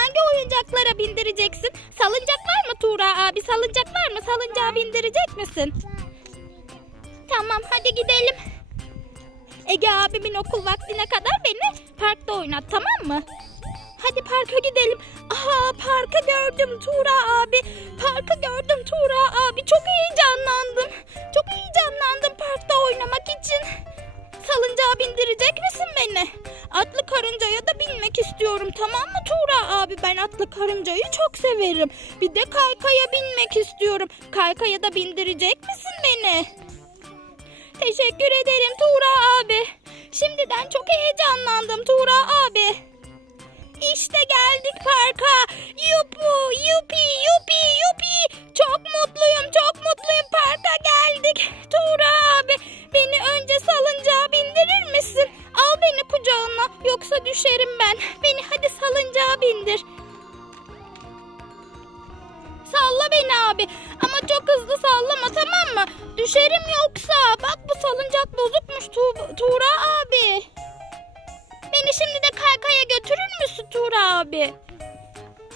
hangi oyuncaklara bindireceksin? Salıncak var mı Tuğra abi? Salıncak var mı? Salıncağa bindirecek misin? Tamam hadi gidelim. Ege abimin okul vaktine kadar beni parkta oynat tamam mı? Hadi parka gidelim. Aha parkı gördüm Tuğra abi. Parkı gördüm Tuğra abi. Çok heyecanlandım. Çok heyecanlandım parkta oynamak için. Salıncağa bindirecek misin beni? Atlı karıncaya da binmek istiyorum tamam mı Tuğra abi? Ben atlı karıncayı çok severim. Bir de kaykaya binmek istiyorum. Kaykaya da bindirecek misin beni? Teşekkür ederim Tuğra abi. Şimdiden çok heyecanlandım Tuğra abi. İşte geldik parka. Yupu, yupi, yupi, yupi. Çok mutluyum, çok mutluyum. Parka geldik. Tu- Tuğra abi. Beni şimdi de kaykaya götürür müsün Tuğra abi?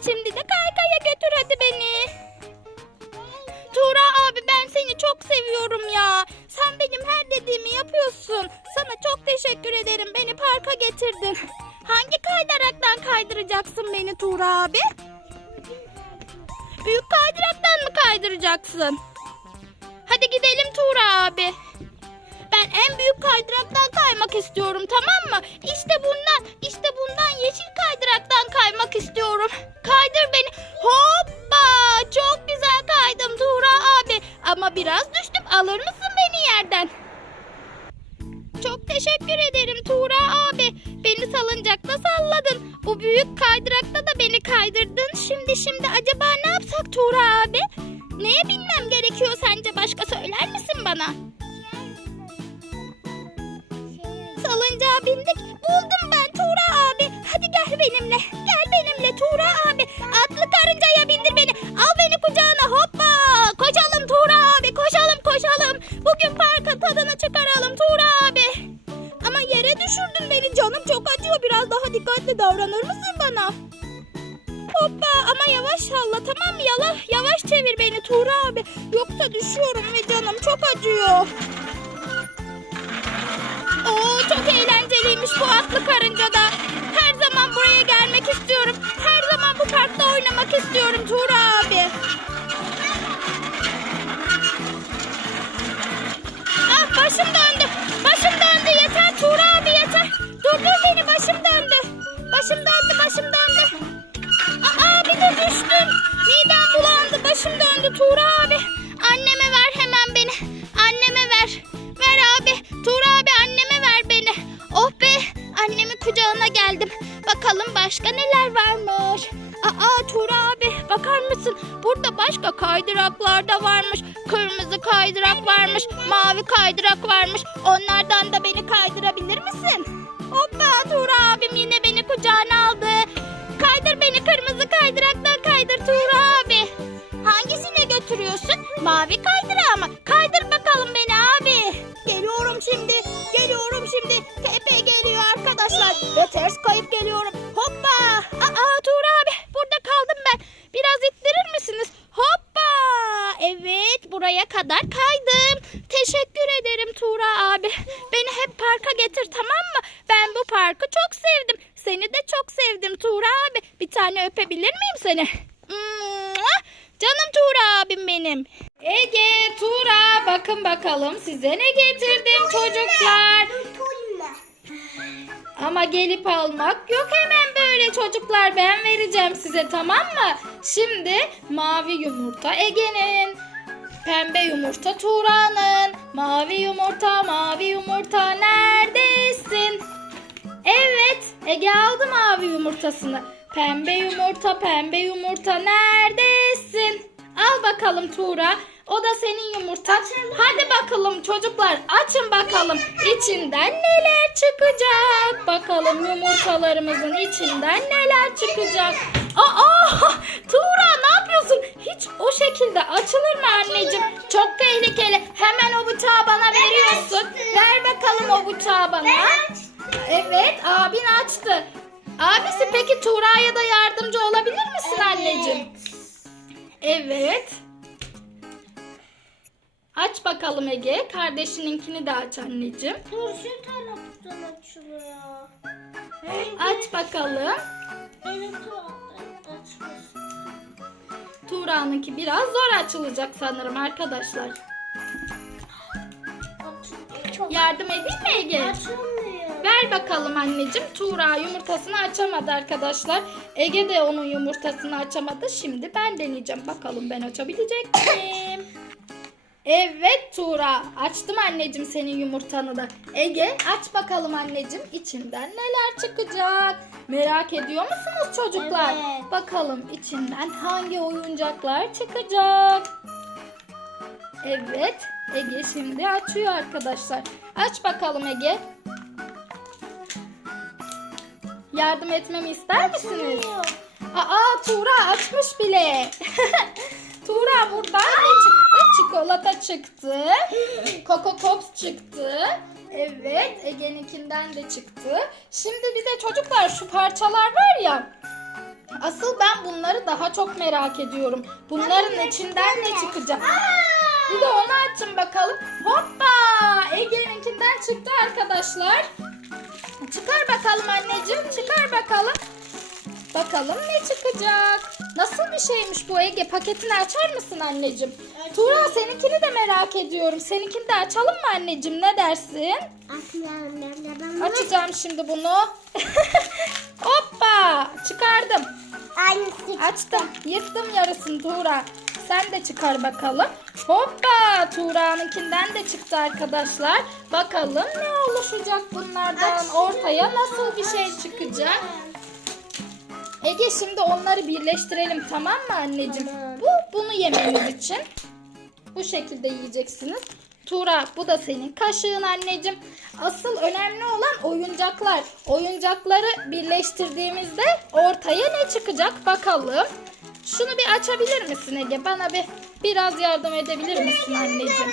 Şimdi de kaykaya götür hadi beni. Tuğra abi ben seni çok seviyorum ya. Sen benim her dediğimi yapıyorsun. Sana çok teşekkür ederim. Beni parka getirdin. Hangi kaydıraktan kaydıracaksın beni Tuğra abi? Büyük kaydıraktan mı kaydıracaksın? Hadi gidelim Tuğra abi. Ben en büyük kaydıraktan kaymak istiyorum tamam mı? İşte bundan, işte bundan yeşil kaydıraktan kaymak istiyorum. Kaydır beni. Hoppa! Çok güzel kaydım Tuğra abi. Ama biraz düştüm. Alır mısın beni yerden? Çok teşekkür ederim Tuğra abi. Beni salıncakta salladın. Bu büyük kaydırakta da beni kaydırdın. Şimdi şimdi acaba ne yapsak Tuğra abi? Neye binmem gerekiyor sence başka söyler misin bana? Bindik. Buldum ben Tuğra abi. Hadi gel benimle. Gel benimle Tuğra abi. Atlı karıncaya bindir beni. Al beni kucağına hoppa. Koşalım Tuğra abi. Koşalım koşalım. Bugün parka tadını çıkaralım Tuğra abi. Ama yere düşürdün beni. Canım çok acıyor. Biraz daha dikkatli davranır mısın bana? Hoppa ama yavaş salla tamam mı? Yala, yavaş çevir beni Tuğra abi. Yoksa düşüyorum ve canım çok acıyor. Oo çok eğlenceliymiş bu atlı karıncada. Her zaman buraya gelmek istiyorum. Her zaman bu parkta oynamak istiyorum Tuğra abi. Ah başım döndü. Başım döndü yeter Tuğra abi yeter. Dur dur beni başım döndü. Başım döndü başım döndü. Aa bir de düştüm. Midem bulandı başım döndü Tuğra abi. Geldim. Bakalım başka neler varmış. Aa Tuğra abi bakar mısın? Burada başka kaydıraklar da varmış. Kırmızı kaydırak varmış. Mavi kaydırak varmış. Onlardan da beni kaydırabilir misin? Hoppa Tuğra benim. Ege, Tuğra bakın bakalım size ne getirdim çocuklar. Ama gelip almak yok hemen böyle çocuklar ben vereceğim size tamam mı? Şimdi mavi yumurta Ege'nin, pembe yumurta Tuğra'nın, mavi yumurta mavi yumurta neredesin? Evet Ege aldı mavi yumurtasını. Pembe yumurta pembe yumurta neredesin? Al bakalım Tuğra. O da senin yumurtan. Hadi bakalım çocuklar açın bakalım. İçinden neler çıkacak? Bakalım yumurtalarımızın içinden neler çıkacak? Aa Tuğra ne yapıyorsun? Hiç o şekilde açılır mı anneciğim? Çok tehlikeli. Hemen o bıçağı bana veriyorsun. Ver bakalım o bıçağı bana. Evet abin açtı. Abisi peki Tuğra'ya da yardımcı olabilir misin anneciğim? Evet. Aç bakalım Ege. Kardeşininkini de aç anneciğim. Dur şu taraftan açılıyor. Aç bakalım. Benim. Tuğra'nınki biraz zor açılacak sanırım arkadaşlar. Açılıyor. Çok Yardım edeyim mi Ege? açılmıyor. Ver bakalım anneciğim. Tuğra yumurtasını açamadı arkadaşlar. Ege de onun yumurtasını açamadı. Şimdi ben deneyeceğim. Bakalım ben açabilecek miyim? Evet Tuğra. Açtım anneciğim senin yumurtanı da. Ege aç bakalım anneciğim. içinden neler çıkacak? Merak ediyor musunuz çocuklar? Evet. Bakalım içinden hangi oyuncaklar çıkacak? Evet. Ege şimdi açıyor arkadaşlar. Aç bakalım Ege. Yardım etmemi ister misiniz? Aa Tuğra açmış bile. Tuğra buradan ne çıktı? Çikolata çıktı. Coco Pops çıktı. Evet Ege'ninkinden de çıktı. Şimdi bize çocuklar şu parçalar var ya. Asıl ben bunları daha çok merak ediyorum. Bunların içinden ne çıkacak? Bir de onu açın bakalım. Hoppa! Ege'ninkinden çıktı arkadaşlar. Çıkar bakalım anneciğim. Çıkar bakalım. Bakalım ne çıkacak? Nasıl bir şeymiş bu Ege? Paketini açar mısın anneciğim? Tuğra seninkini de merak ediyorum. Seninkini de açalım mı anneciğim? Ne dersin? Açmıyorum. Açacağım şimdi bunu. Hoppa! Çıkardım. Aynısı. Açtım. Yırttım yarısını Tuğra. Sen de çıkar bakalım. Hoppa! Tuğra'nınkinden de çıktı arkadaşlar. Bakalım ne oluşacak bunlardan? Ortaya nasıl bir şey çıkacak? Ege şimdi onları birleştirelim tamam mı anneciğim? Bu bunu yememiz için. Bu şekilde yiyeceksiniz. Tuğra bu da senin kaşığın anneciğim. Asıl önemli olan oyuncaklar. Oyuncakları birleştirdiğimizde ortaya ne çıkacak bakalım. Şunu bir açabilir misin Ege? Bana bir biraz yardım edebilir misin anneciğim?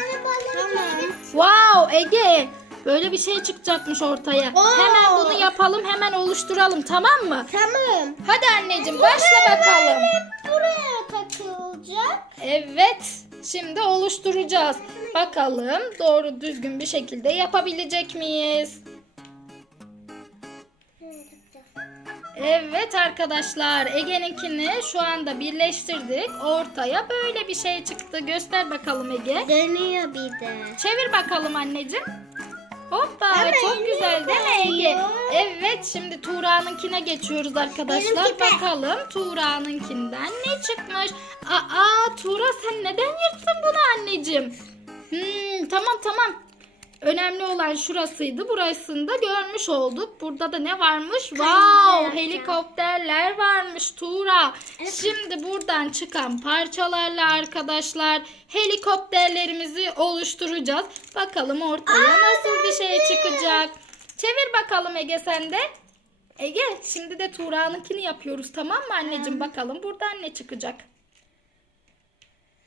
Tamam. Wow Ege böyle bir şey çıkacakmış ortaya. Oo. Hemen bunu yapalım hemen oluşturalım tamam mı? Tamam. Hadi anneciğim başla bakalım. Buraya takılacak. Evet. Şimdi oluşturacağız. Bakalım doğru düzgün bir şekilde yapabilecek miyiz? Evet arkadaşlar Ege'ninkini şu anda birleştirdik. Ortaya böyle bir şey çıktı. Göster bakalım Ege. Dönüyor bir de. Çevir bakalım anneciğim. Hoppa Ama çok güzel değil mi Ege? Evet şimdi Tuğra'nınkine geçiyoruz arkadaşlar. Benimki de. Bakalım Tuğra'nınkinden ne çıkmış? Aa Tuğra sen neden yırttın bunu anneciğim? Hmm, tamam tamam. Önemli olan şurasıydı. Burasını da görmüş olduk. Burada da ne varmış? Wow, helikopterler varmış Tuğra. Şimdi buradan çıkan parçalarla arkadaşlar helikopterlerimizi oluşturacağız. Bakalım ortaya nasıl bir şey çıkacak. Çevir bakalım Ege sen de. Ege şimdi de Tuğra'nınkini yapıyoruz tamam mı anneciğim? Bakalım buradan ne çıkacak.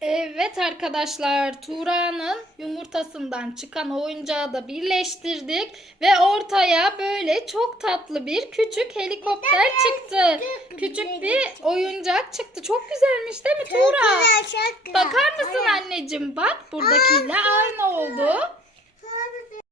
Evet arkadaşlar Tuğra'nın yumurtasından çıkan oyuncağı da birleştirdik ve ortaya böyle çok tatlı bir küçük helikopter çıktı. Küçük bir oyuncak çıktı. Çok güzelmiş değil mi Tuğra? çok güzel. Bakar mısın anneciğim? Bak buradakiyle aynı oldu.